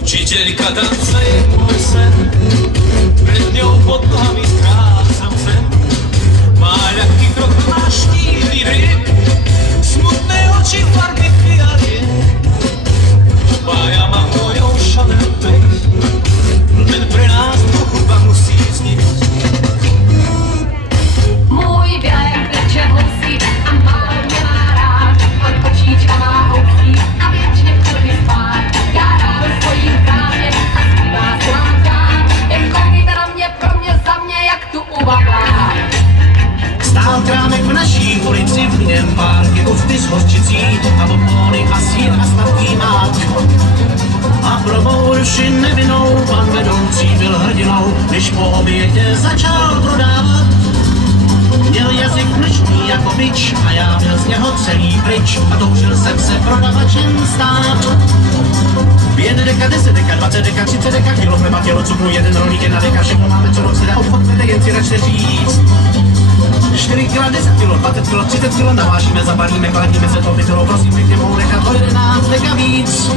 Učiteľka tance je môj sen, pred ňou pod nohami strácam sen. Má ľahký krok, má štívý riek, smutné oči farby fialiek. Spája ma mojou Chanel Bag, len pre nás pochúba musí znieť. Můj bělek večer husí a málo mě má rád, od očíčka má housí a věčně chce mi spát. Já rád svojím právě a zpívá sám sám, jen koukejte na mě, pro mě, za mě, jak tu uvablá. Stál krámek v naší ulici, v něm párky, kufty s hořčicí a bombóny a sír a sladký mák. A pro mou duši nevinnou pan vedoucí byl hrdinou, když po obědě začal prodávat. Měl jazyk mlčný jako bič a já byl z něho celý pryč a toužil jsem se prodavačem stát. 5 deka, 10 deka, 20 deka, 30 deka, kilo chleba, tělo cukru, 1 rolík, 1 deka, všechno máme, co noc dá, obchod vede, jen si račte říct. 4 kg, 10 kg, 20 kg, 30 kg, navážíme, zabalíme, kladíme se to vytilo, prosím, pěkně mohu nechat o 11 deka víc.